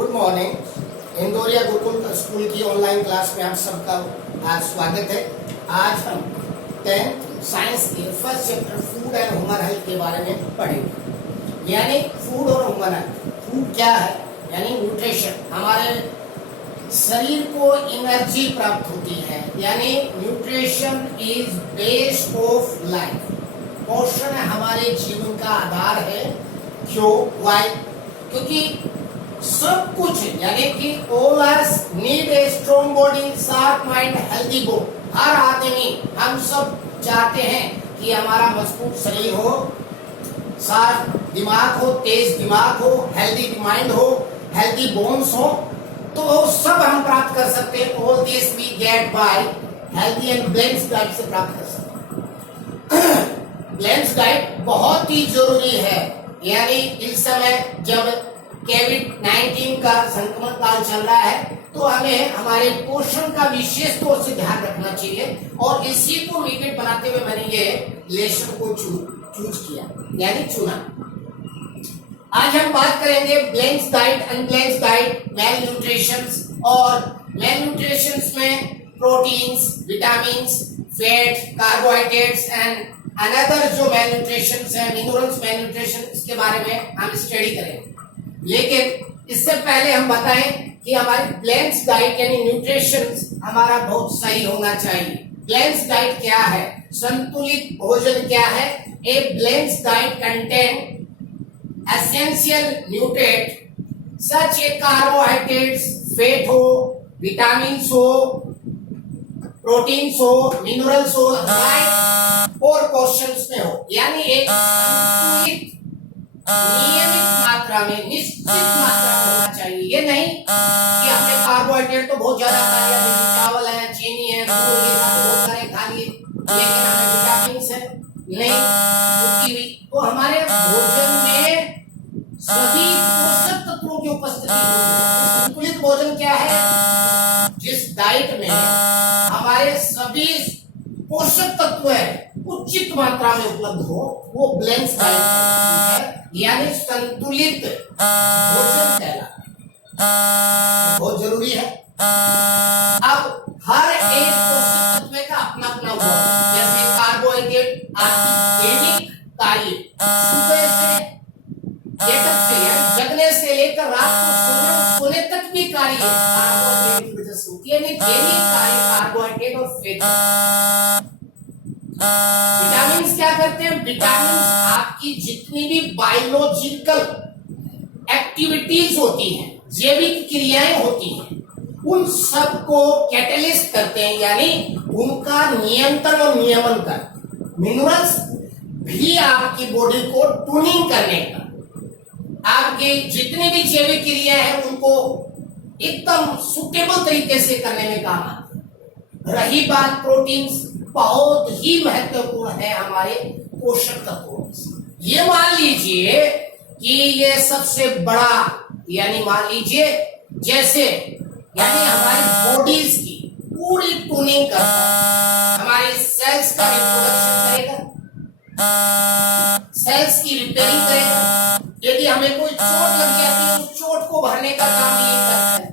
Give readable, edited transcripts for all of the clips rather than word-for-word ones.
Good morning. Indoria Gurukul school की online class में आप सबका आज स्वागत है। आज हम 10th साइंस के first chapter food and human health के बारे में पढ़ेंगे। यानी फूड और ह्यूमन हेल्थ। फूड क्या है? यानी न्यूट्रिशन, हमारे शरीर को एनर्जी प्राप्त होती है, यानी nutrition is base of life. पोषण हमारे जीवन का आधार है। क्यों? वाई? क्योंकि सब कुछ यानी कि all us need a strong body, sharp mind, healthy bone. हर आदमी, हम सब चाहते हैं कि हमारा मजबूत शरीर हो, शार्प दिमाग हो, तेज दिमाग हो, हेल्दी माइंड हो, हेल्दी बोन्स हो। तो वो सब हम प्राप्त कर सकते हैं। All this we get by healthy and balanced diet से प्राप्त कर सकते हैं। बैलेंस्ड डाइट बहुत ही जरूरी है। यानी इस समय जब कोविड-19 का संक्रमण काल चल रहा है, तो हमें हमारे पोषण का विशेष तौर से ध्यान रखना चाहिए। और इसी को मीडिएट बनाते हुए मैंने ये लेसन को चूज किया, यानी चुना। आज हम बात करेंगे balanced diet, unbalanced diet, mail nutrition. और मेल न्यूट्रिशन में proteins, vitamins, fat, carbohydrates and another जो मेल न्यूट्रिशन है, मिनरल्स, मेल न्यूट्रिशन, इसके बारे में हम स्टडी करेंगे। लेकिन इससे पहले हम बताएं कि हमारी बैलेंस्ड डाइट यानी न्यूट्रिशन हमारा बहुत सही होना चाहिए। बैलेंस्ड डाइट क्या है? संतुलित भोजन क्या है? A balanced diet contain essential nutrient such A carbohydrates, fat हो, विटामिन्स हो, प्रोटीन्स हो, मिनरल्स हो, और पोर्शंस में हो। यानी एक संतुलित नियमित मात्रा में, निश्चित मात्रा में होना चाहिए। ये नहीं कि हमने कार्बोहाइड्रेट तो बहुत ज्यादा खा लिया, जैसे चावल है, चीनी है, दूध ये बहुत सारे खा लिए, लेकिन हमें विटामिन्स है नहीं उसकी भी। तो हमारे भोजन में सभी पोषक तत्वों की उपस्थिति होती है। संतुलित भोजन क्या है? जिस डाइट में हमारे सभी पोषक तत्व है उचित मात्रा में उपलब्ध हो, वो बैलेंस्ड डाइट है, यानी संतुलित भोजन कहलाता है। बहुत जरूरी है। अब हर एक पोषक तत्व का अपना अपना गुण, जैसे कार्बोहाइड्रेट आपकी दैनिक कार्य, सुबह से जगने से लेकर रात को सोने तक भी कार्य कार्बोहाइड्रेट की वजह से होती है। दैनिक कार्य कार्बोहाइड्रेट और फैट। विटामिन्स क्या करते हैं? विटामिन्स आपकी जितनी भी बायोलॉजिकल एक्टिविटीज होती हैं, जैविक क्रियाएं होती हैं, उन सब को कैटलिस्ट करते हैं, यानी उनका नियंत्रण और नियमन करते। मिनरल्स भी आपकी बॉडी को ट्यूनिंग करने का, आपके जितने भी जैविक क्रियाएं हैं उनको एकदम सुटेबल तरीके से करने में काम आते हैं। रही बात प्रोटीन्स, बहुत ही महत्वपूर्ण है हमारे पोषक तत्वों में। ये मान लीजिए कि ये सबसे बड़ा, यानी मान लीजिए जैसे, यानी हमारी बॉडीज की पूरी ट्यूनिंग करता है, हमारे सेल्स का रिप्रोडक्शन करेगा, सेल्स की रिपेयरिंग करेगा। यदि हमें कोई चोट लग जाती है, उस चोट को भरने का काम ये करता है।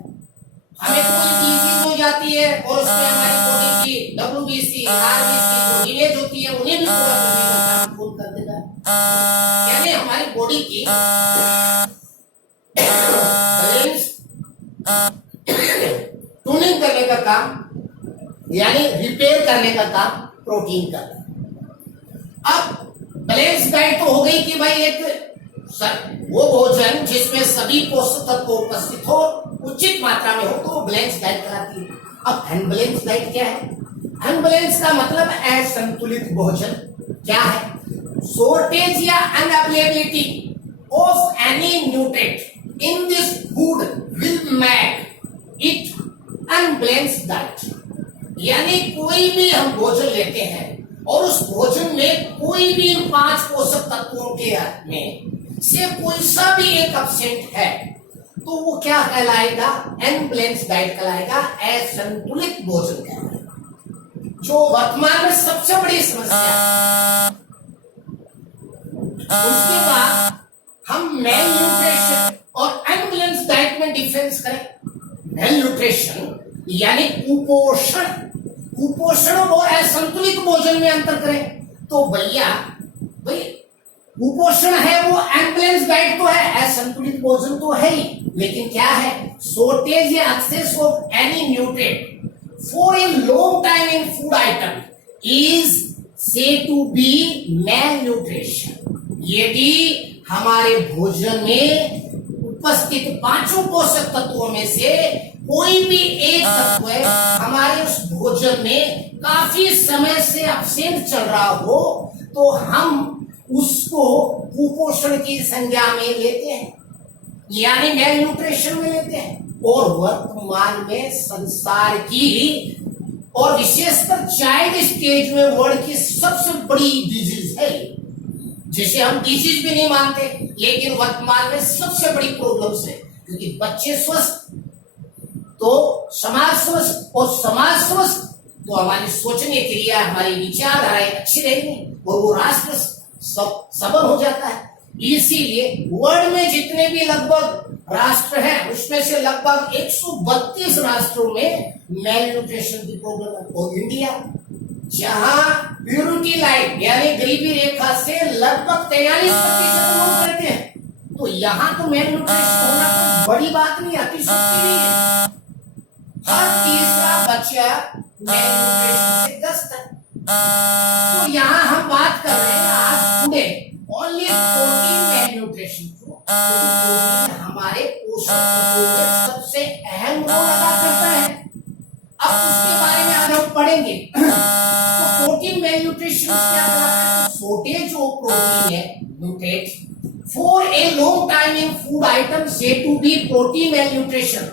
हमें कोई डिजीज हो जाती है और उसमें हमारी बॉडी की WBC, RBC जो इमेज होती है उन्हें भी पूरा करने का काम फुल कर देगा। यानी हमारी बॉडी की ट्यूनिंग करने का काम, यानी रिपेयर करने का काम प्रोटीन करता है। अब बैलेंस डाइट तो हो गई कि भाई एक वो भोजन जिसमें सभी पोषक तत्व उपस्थित हो, उचित मात्रा में हो, तो वो बैलेंस डाइट कहलाती है। अब अनबैलेंस डाइट क्या है? अनबैलेंस का मतलब असंतुलित भोजन क्या है? शॉर्टेज या unavailability of any nutrient in this food will make it unbalanced diet. यानी कोई भी हम भोजन लेते हैं और उस भोजन में कोई भी 5 पोषक तत्वों के में से कोई सा भी एक एब्सेंट है, तो वो क्या कहलाएगा? अनबैलेंस्ड डाइट कहलाएगा, असंतुलित भोजन कहलाएगा, जो वर्तमान में सबसे बड़ी समस्या है। उसके बाद हम मेल न्यूट्रिशन और अनबैलेंस्ड डाइट में डिफरेंस करें मेल न्यूट्रिशन यानी कुपोषण, कुपोषण और असंतुलित भोजन में अंतर करें तो भैया भाई कुपोषण है वो एम्बुलेंस डाइट तो है, असंतुलित भोजन तो है ही, लेकिन क्या है शॉर्टेज या excess of any nutrient for a long time in food item is said to be malnutrition. यदि हमारे भोजन में उपस्थित पांचों पोषक तत्वों में से कोई भी एक तत्व हमारे उस भोजन में काफी समय से अब्सेंट चल रहा हो तो हम उसको कुपोषण की संज्ञा में लेते हैं, यानी मेल न्यूट्रिशन में लेते हैं। और वर्तमान में संसार की और विशेषकर चाइल्ड स्टेज में वर्ल्ड की सबसे बड़ी डिजीज है, जिसे हम डिजीज भी नहीं मानते, लेकिन वर्तमान में सबसे बड़ी प्रॉब्लम्स है, क्योंकि बच्चे स्वस्थ तो समाज स्वस्थ, और समाज स्वस्थ तो हमारी सोचने की क्रिया, हमारी विचारधाराएं अच्छी रहेगी और वो राष्ट्र सबल हो जाता है। इसीलिए वर्ल्ड में जितने भी लगभग राष्ट्र हैं उसमें से लगभग 132 राष्ट्रों में मेल न्यूट्रिशन की प्रॉब्लम है। और इंडिया जहां प्यूरिटी लाइन यानी गरीबी रेखा से लगभग 43% लोग रहते हैं, तो यहाँ तो मेल न्यूट्रिशन होना कोई बड़ी बात नहीं, अतिशयोक्ति नहीं है। हर तीसरा बच्चा मेल न्यूट्रिशन से ग्रस्त है। तो यहाँ हम बात कर रहे हैं आज today only protein mail nutrition को, हमारे पोषक तत्वों में सबसे अहम रोल अदा करता है। अब उसके बारे में आज हम पढ़ेंगे। तो प्रोटीन मेल न्यूट्रिशन क्या है? शॉर्टेज ऑफ प्रोटीन है nutrients for a long time in food item से to be protein malnutrition.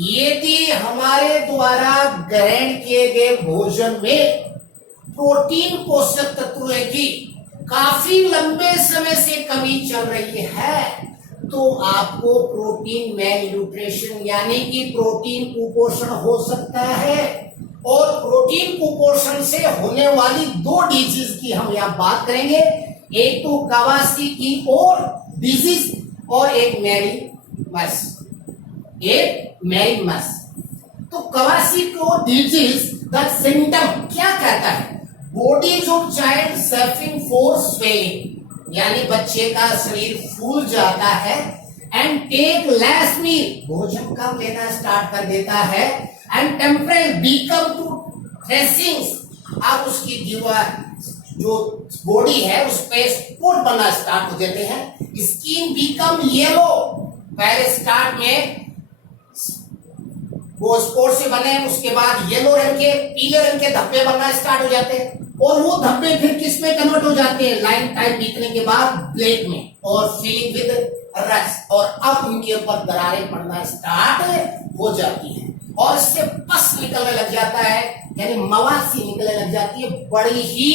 यदि हमारे द्वारा ग्रहण किए गए भोजन में प्रोटीन पोषक तत्वों की काफी लंबे समय से कमी चल रही है तो आपको प्रोटीन मेल न्यूट्रिशन यानी कि प्रोटीन कुपोषण हो सकता है। और प्रोटीन कुपोषण से होने वाली दो डिजीज की हम यहाँ बात करेंगे, एक तो कवासाकी और डिजीज और एक मेरिमस, तो कवासाकी और डिजीज द सिम्टम क्या कहता है? Bodies of child suffering for swelling यानी बच्चे का शरीर फूल जाता है, एंड टेक लेस मील भोजन कम लेना स्टार्ट कर देता है, एंड टेम्परेचर बिकम टू थ्रेसिंग्स अब उसकी दीवार जो बॉडी है उस पे स्पॉट बनना स्टार्ट हो जाते हैं, स्किन बिकम येलो पहले स्टार्ट में वो स्पॉट से बने, उसके बाद येलो रंग के पीले रंग के धब्बे बनना स्टार्ट हो जाते हैं, और वो धब्बे फिर किस में कन्वर्ट हो जाते हैं? लाइन टाइप बीतने के बाद ब्लैक में, और फिलिंग विद रस, और अब उनके ऊपर दरारें पड़ना स्टार्ट हो जाती हैं, और इससे पस निकलने लग जाता है, यानी मवासी निकलने लग जाती है। बड़ी ही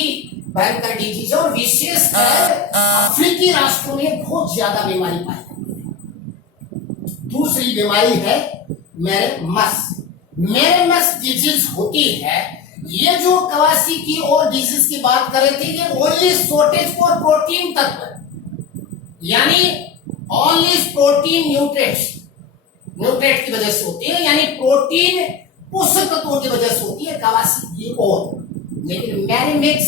भयंकर डिजीज और विशेषकर अफ्रीकी राष्ट्रों में बहुत ज्यादा बीमारी पाई जाती है। दूसरी बीमारी है मेरिमस डिजीज होती है। ये जो कवासाकी और डिजीज की बात कर रहे थे, ये ओनली शॉर्टेज फॉर प्रोटीन तत्व यानी ओनली प्रोटीन न्यूट्रिएंट की वजह से होती है, यानी प्रोटीन पोषक तत्वों की वजह से होती है कवासाकी और। लेकिन मेरिमिक्स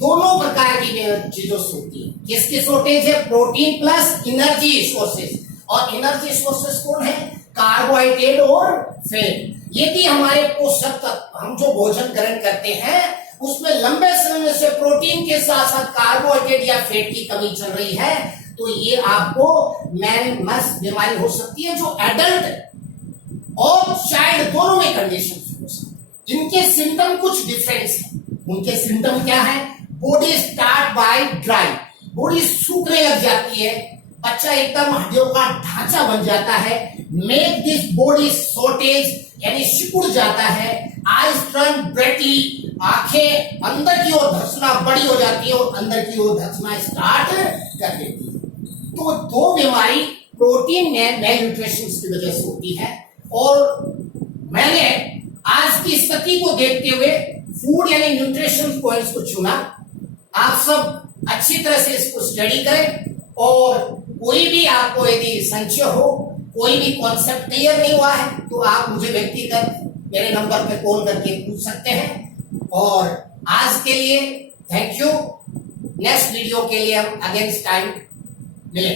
दोनों प्रकार की चीजों से होती है। किसकी शॉर्टेज है? प्रोटीन प्लस एनर्जी सोर्सेज, और एनर्जी सोर्सेज कौन है? कार्बोहाइड्रेट और फैट। यदि हमारे पोषक तत्व हम जो भोजन ग्रहण करते हैं उसमें लंबे समय से प्रोटीन के साथ साथ कार्बोहाइड्रेट या फैट की कमी चल रही है तो ये आपको मेरिमस बीमारी हो सकती है, जो एडल्ट और चाइल्ड दोनों में कंडीशन हो सकती है। इनके सिम्टम कुछ डिफरेंस है। उनके सिम्टम क्या है? Body start by dry, body सूखने लग जाती है, बच्चा एकदम हड्डियों का ढांचा बन जाता है, मेक दिस बॉडी शॉर्टेज यानी सिकुड़ जाता है, आईज टर्न ब्राइटली आंखें अंदर की ओर धंसना बड़ी हो जाती है और अंदर की ओर धंसना स्टार्ट कर देती है। तो दो बीमारी प्रोटीन में मेल न्यूट्रिशन की वजह से होती है। और मैंने आज की स्थिति को देखते हुए फूड यानी न्यूट्रिशन पॉइंट्स को चुना। आप सब अच्छी तरह से इसको स्टडी करें और कोई भी आपको यदि संशय हो कोई भी कॉन्सेप्ट क्लियर नहीं हुआ है तो आप मुझे व्यक्तिगत मेरे नंबर पे कॉल करके पूछ सकते हैं। और आज के लिए थैंक यू। नेक्स्ट वीडियो के लिए हम अगेंस्ट टाइम